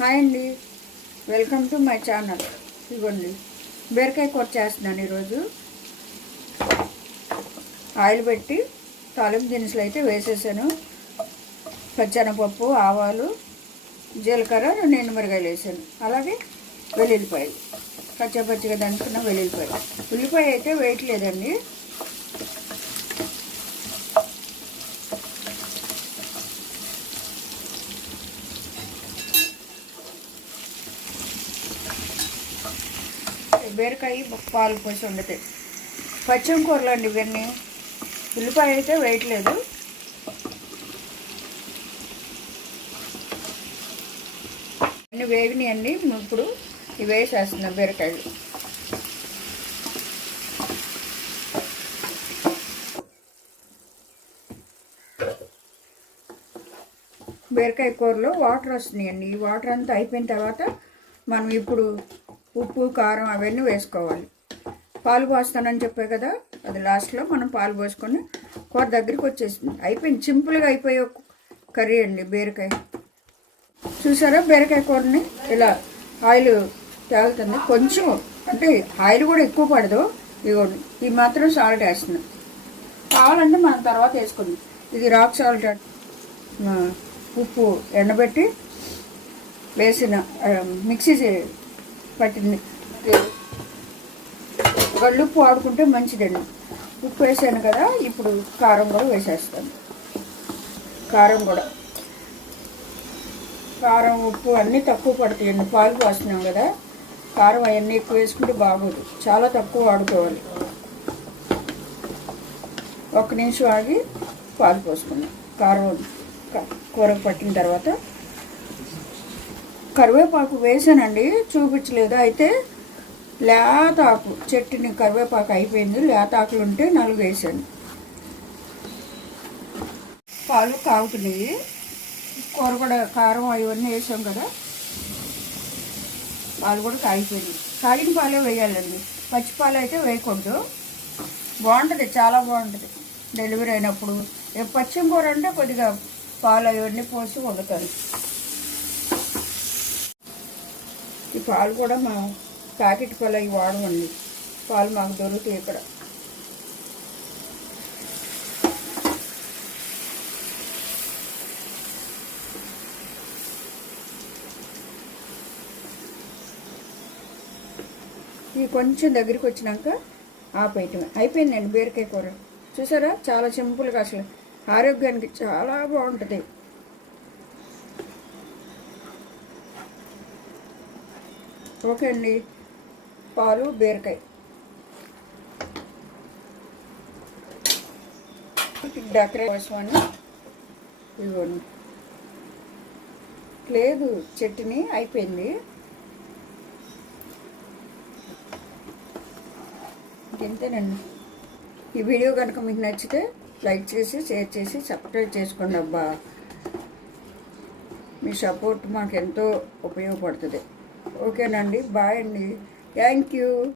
Hi అండి. Welcome to my channel. ఇవ్వండి బీరకాయ కూర చేస్తున్నాను ఈరోజు. ఆయిల్ పెట్టి తాలింపు దినుసులు అయితే వేసేసాను. పచ్చెనపప్పు ఆవాలు జీలకర్ర రెండు మిరగాయలు వేసాను. అలాగే వెల్లుల్లిపాయలు. పచ్చ పచ్చిగా దంచుకున్న వెల్లుల్లిపాయలు. ఉల్లిపాయ అయితే వేయట్లేదండి. బీరకాయ పాలు పోసి వండుతాయి పచ్చం కూరలు అండి ఇవన్నీ. ఉల్లిపాయ అయితే వేయట్లేదు అన్ని వేగినాయండి. ఇప్పుడు ఇవి వేసేస్తున్నాం బీరకాయలు. బీరకాయ కూరలో వాటర్ వస్తున్నాయండి. ఈ వాటర్ అంతా అయిపోయిన తర్వాత మనం ఇప్పుడు ఉప్పు కారం అవన్నీ వేసుకోవాలి. పాలు పోస్తానని చెప్పే కదా అది లాస్ట్లో మనం పాలు పోసుకొని కూర దగ్గరికి వచ్చేసింది అయిపోయింది. సింపుల్గా అయిపోయే కర్రీ అండి బీరకాయ. చూసారా బీరకాయ కూరని? ఇలా ఆయిల్ తేలుతుంది. కొంచెం అంటే ఆయిల్ కూడా ఎక్కువ పడదు. ఇదిగోండి ఈ మాత్రం సాల్ట్ వేస్తున్నాం. కావాలంటే మనం తర్వాత వేసుకుందాం. ఇది రాక్ సాల్ట్ ఉప్పు ఎండబెట్టి వేసిన మిక్సీ మిక్సీ పట్టింది. పట్టింది గళ్ళుప్పు వాడుకుంటే మంచిదండి. ఉప్పు వేసాను కదా ఇప్పుడు కారం కూడా వేసేస్తాను. కారం కూడా. కారం ఉప్పు అన్నీ తక్కువ పడతాయండి. పాలు పోస్తున్నాం కదా కారం అవన్నీ ఎక్కువ వేసుకుంటే బాగోదు. చాలా తక్కువ వాడుకోవాలి. ఒక నిమిషం ఆగి పాలు పోసుకున్నాం కారం కూర కూరకు పట్టిన తర్వాత కరివేపాకు వేసానండి చూపించలేదు. అయితే లేతాకు చెట్టుని కరివేపాకు అయిపోయింది. లేతాకులు ఉంటే నాలుగు వేసాను. పాలు కాగుతున్నాయి. కూర కూడా కారం అవన్నీ వేసాం కదా. పాలు కూడా కాగిపోయింది కాగిన పాలే వేయాలండి. పచ్చి పాలు అయితే వేయకూడదు. బాగుంటుంది చాలా బాగుంటుంది. డెలివరీ అయినప్పుడు. పచ్చిమ కూర అంటే కొద్దిగా పాలు అవన్నీ పోసి వండుతాను. ఈ పాలు కూడా మా ప్యాకెట్ పాలు అవి వాడమండి. పాలు మాకు దొరుకుతాయి ఇక్కడ. ఇవి కొంచెం దగ్గరికి వచ్చినాక ఆపేయటమే. అయిపోయిందండి బీరకాయ కూర. చూసారా? చాలా సింపుల్గా అసలు. ఆరోగ్యానికి చాలా బాగుంటుంది. ఓకే అండి. పాలు బీరకాయ. డెకరేట్ కోసమని ఇవ్వండి లేదు చట్నీ అయిపోయింది. ఇంతేనండి. ఈ వీడియో కనుక మీకు నచ్చితే లైక్ చేసి షేర్ చేసి సబ్స్క్రైబ్ చేసుకోండి అబ్బా. మీ సపోర్ట్ మాకు ఎంతో ఉపయోగపడుతుంది. ఓకేనండి బాయ్ అండి. Thank you.